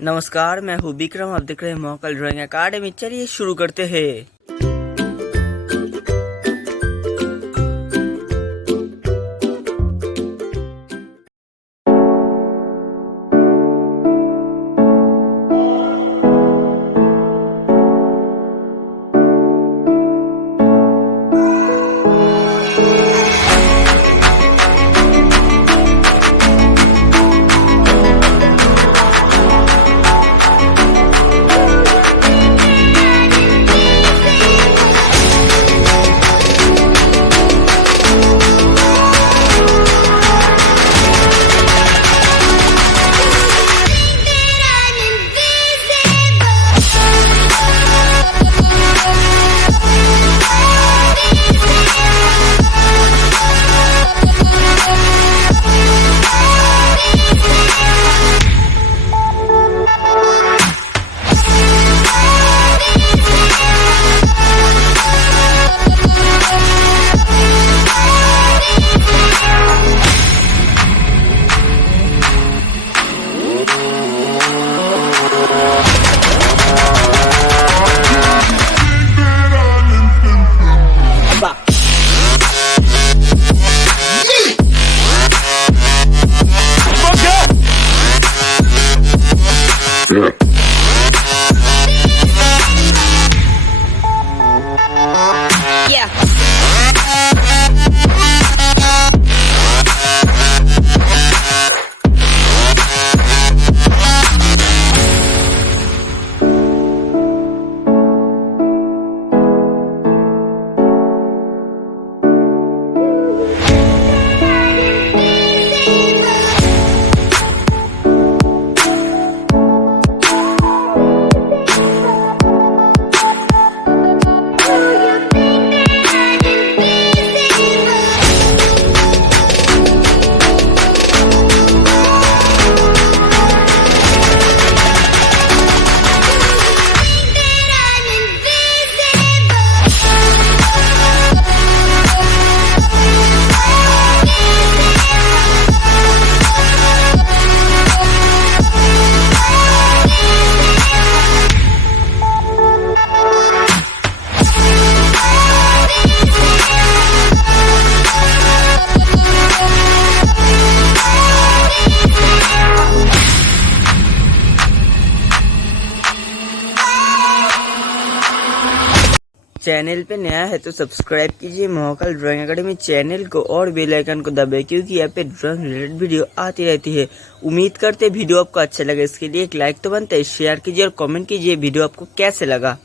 नमस्कार, मैं हूँ विक्रम। आप देख रहे हैं महाकाल ड्राइंग अकाडमी। चलिए शुरू करते हैं। चैनल पे नया है तो सब्सक्राइब कीजिए महाकाल ड्राइंग अकाडमी चैनल को और बेल आइकन को दबाएं, क्योंकि यहाँ पे ड्राइंग रिलेटेड वीडियो आती रहती है। उम्मीद करते वीडियो आपको अच्छा लगे। इसके लिए एक लाइक तो बनता है, शेयर कीजिए और कमेंट कीजिए वीडियो आपको कैसे लगा।